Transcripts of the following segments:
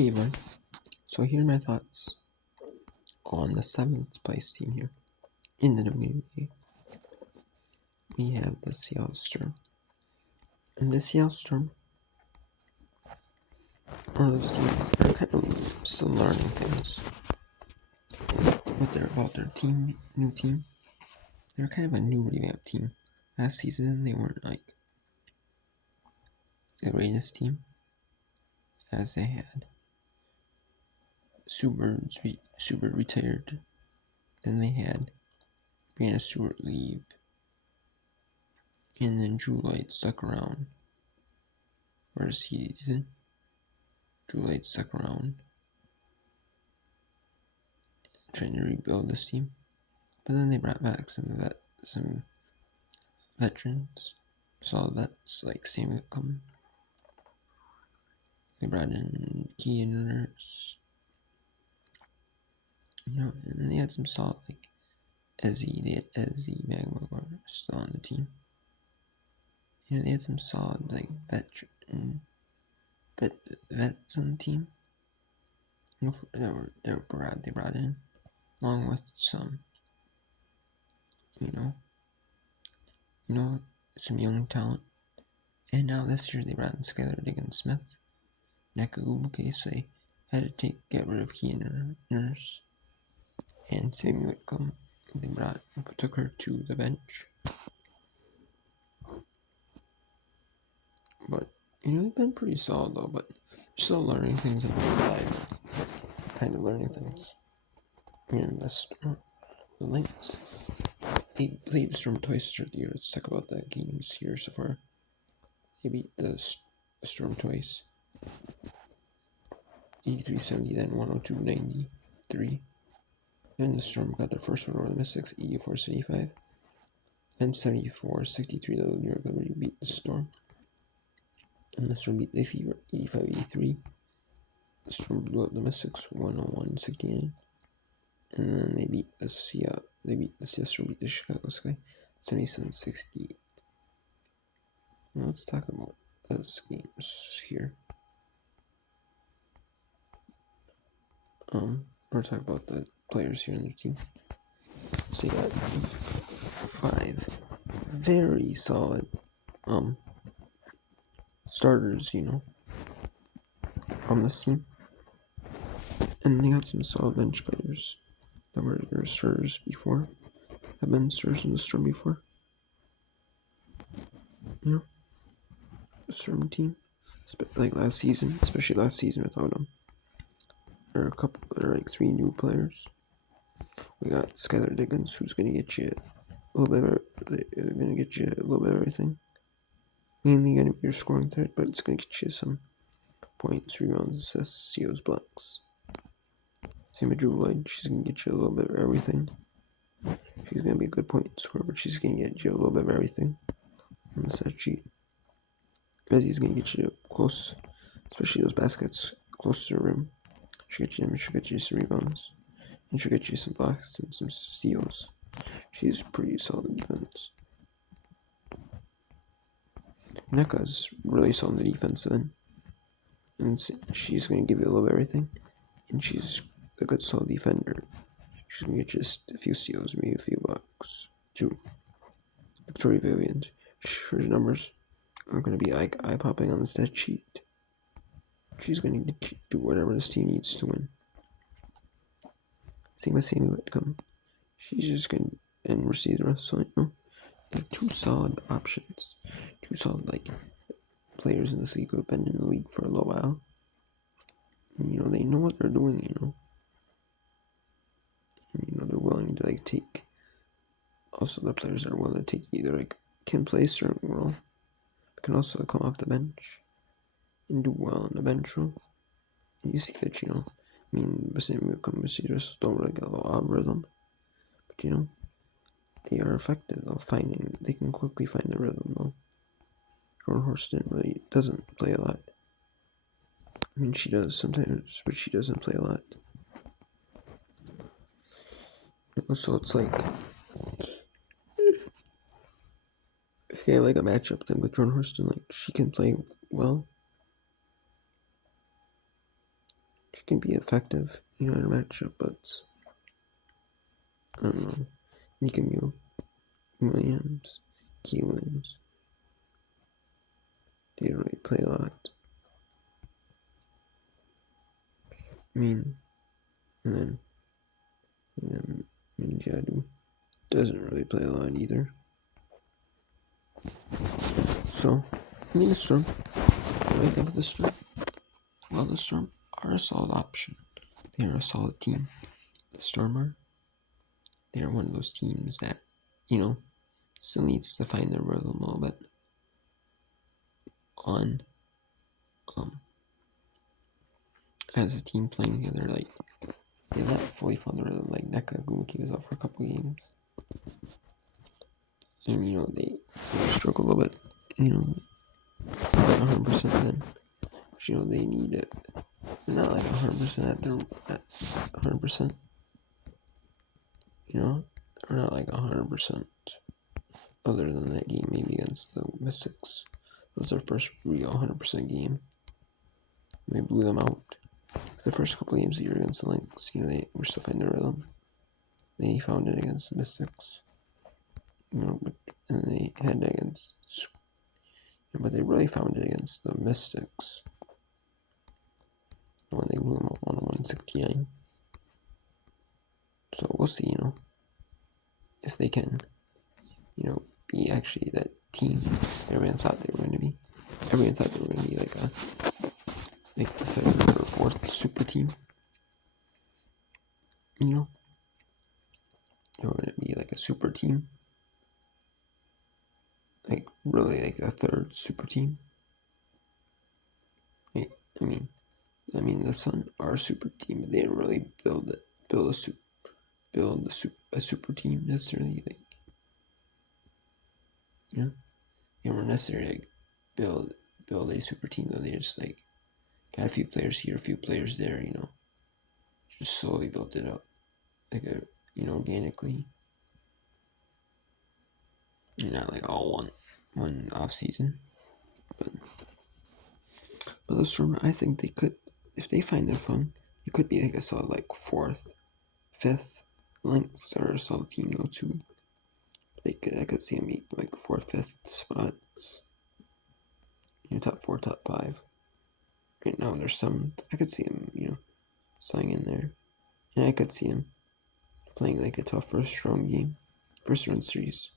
Hey everyone, so here are my thoughts on the 7th place team here in the WNBA. We have the Seattle Storm. And the Seattle Storm are those teams that are kind of still learning things about their team, new team. They're kind of a new revamped team. Last season they weren't like the greatest team, as they had Super retired. Then they had Brianna Stewart leave. And then Drew Light stuck around for a season. Drew Light stuck around trying to rebuild this team. But then they brought back some veterans, solid vets like Sam Whitcomb. They brought in Kean Nurse. And they had some solid like Ezzy. They had Ezzy Magma still on the team. They had some solid like vets on the team. They brought in, along with some some young talent. And now this year they brought in Skylar Diggins-Smith, Nekagubuke, so they had to get rid of Kean Nurse and Sammy Whitcomb. They took her to the bench. But they've been pretty solid though, but still learning things on the inside. Kind of learning things. The Lynx. They played the Storm twice through the year. Let's talk about the games here so far. They beat the Storm twice. 83-70, then 102-93. Then the Storm got their first one over the Mystics, 84-75. Then 74-63, the New York Liberty beat the Storm. And the Storm beat the Fever, 85-83. The Storm blew up the Mystics, 101-69. And then they beat the Storm beat the Chicago Sky, 77-68. Now let's talk about those games here. We're talking about the players here on their team. So you got 5 very solid starters, on this team. And they got some solid bench players that were their starters before. Have been starters in the Storm before. The Storm team, like last season, especially last season without them. There are like 3 new players. We got Skylar Diggins, who's gonna get you a little bit of everything. Mainly gonna be your scoring threat, but it's gonna get you some points, rebounds, assists, steals, blocks. Same with Drew Light, she's gonna get you a little bit of everything. She's gonna be a good point scorer, but she's gonna get you a little bit of everything on the set sheet. Ezzy's gonna get you close, especially those baskets close to the rim. She'll get you some rebounds, and she'll get you some blocks and some steals. She's pretty solid defense. Neka's really solid defensive end, and she's going to give you a little bit of everything, and she's a good solid defender. She's going to get just a few steals, maybe a few blocks, too. Victoria Vivian, her numbers are going to be like eye-popping on the stat sheet. She's going to do whatever this team needs to win. Same with Sammy Whitcomb. She's just going to receive the rest. So, they have 2 solid options. 2 solid, players in this league who have been in the league for a little while. And, they know what they're doing, And, they're willing to, take... Also, the players are willing to take either, can play a certain role, but can also come off the bench and do well on the bench role. And you see that, Sammy Whitcomb receivers don't really get a lot of rhythm. But, they are effective though. They can quickly find the rhythm though. Jordan Horston doesn't play a lot. She does sometimes, but she doesn't play a lot. So it's if you have a matchup thing with Jordan Horston, she can play well. she can be effective, in a matchup, but I don't know. Nika Williams, Key Williams, they don't really play a lot. And then Minjadu doesn't really play a lot either. So, the Storm. What do I think of the Storm? Well, the Storm are a solid option. They are a solid team. The Storm they are one of those teams that, still needs to find their rhythm a little bit on, as a team playing together. Like, they have not fully found their rhythm. Like, Neka Gumuki was out for a couple games. And, they struggle a little bit, not 100% then. But, they need it. They're not like 100% at 100%. They're not like 100%. Other than that game, maybe against the Mystics. It was their first real 100% game. They blew them out. The first couple of games of the year against the Lynx, they were still finding their rhythm. They found it against the Mystics. And they had it against... But they really found it against the Mystics. When they blew them out 101-69. So we'll see, if they can, be actually that team everyone thought they were going to be. Everyone thought they were going to be like the third or fourth super team. They were going to be like a super team. Like, really, like the third super team. I mean, the Sun are a super team, but they didn't really build a super team necessarily. Like, they weren't necessarily like build a super team though. They just like got a few players here, a few players there. Just slowly built it up, like organically. Not like all one off season, but the Storm, I think they could, if they find their fun, they could be like a solid like 4th, 5th. Lynx are a solid team though too. I could see them meet like 4th, 5th spots. Top 4, top 5. Right now they're 7th. I could see them, sliding in there, and I could see them playing like a tough first round series,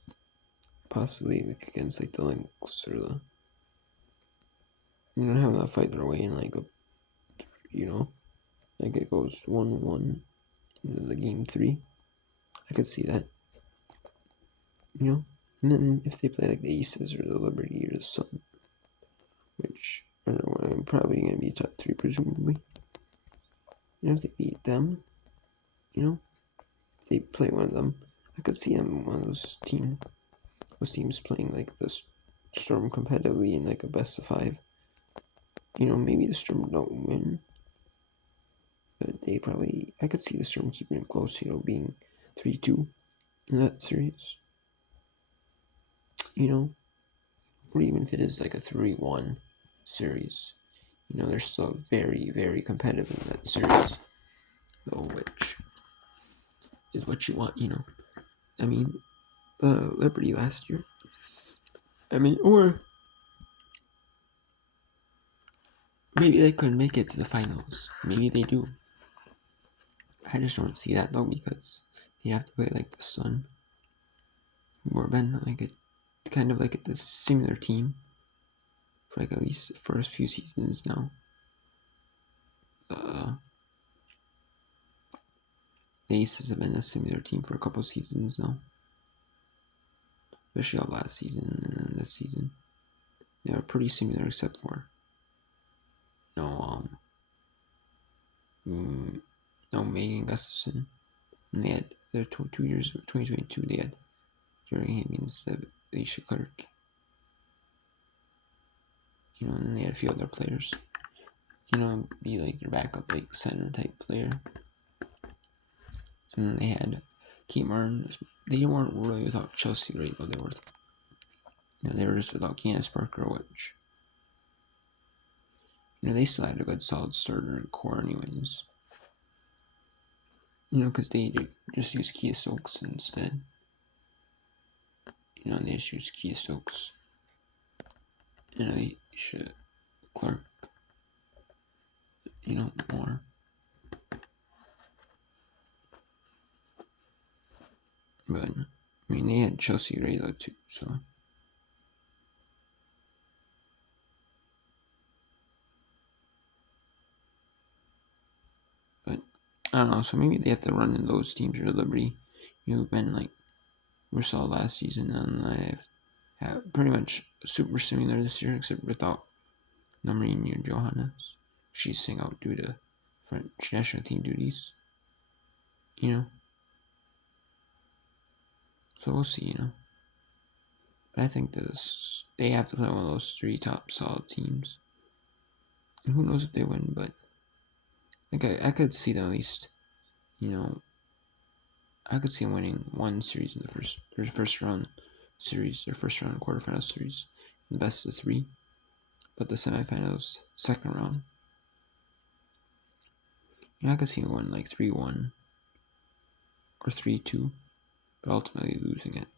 possibly like against like the Lynx or the. Having that fight their way in like like it goes 1-1 into the game 3. I could see that. And then if they play like the Aces or the Liberty or the Sun, which I don't know, I'm probably gonna be top 3 presumably. If they beat them, if they play one of them, I could see them one of those teams playing like the Storm competitively in like a best of 5. Maybe the Storm don't win, but I could see the Storm keeping it close, being 3-2 in that series. Or even if it is like a 3-1 series, they're still very, very competitive in that series, though, which is what you want, the Liberty last year, or maybe they couldn't make it to the finals. Maybe they do. I just don't see that though, because they have to play like the Sun, who have been like kind of like this similar team for like at least the first few seasons now. The Aces have been a similar team for a couple seasons now, especially all last season and then this season. They are pretty similar except for no Megan Gustafson. And they had their 2 years, 2022, they had Jerry Hammy instead of Alicia Clark. And then they had a few other players. Be like their backup, like center type player. And then they had Kate Martin. They weren't really without Chelsea Ray, but they were just without Candace Parker, which they still had a good solid starter core anyways. Because they just use Kia Stokes instead. They just use Kia Stokes. They should Clark, more. But, they had Chelsea Rayla too, so. But, I don't know, so maybe they have to run in those teams or Liberty, who've been, we saw last season, and I have pretty much super similar this year, except without Namreen Johannes. She's sing out due to French national team duties. So we'll see, But I think they have to play one of those 3 top solid teams. And who knows if they win, but I could see them at least, I could see them winning one series in their first round series, their first round quarterfinal series, the best of 3. But the semifinals, second round, I could see them win 3-1 or 3-2, but ultimately losing it.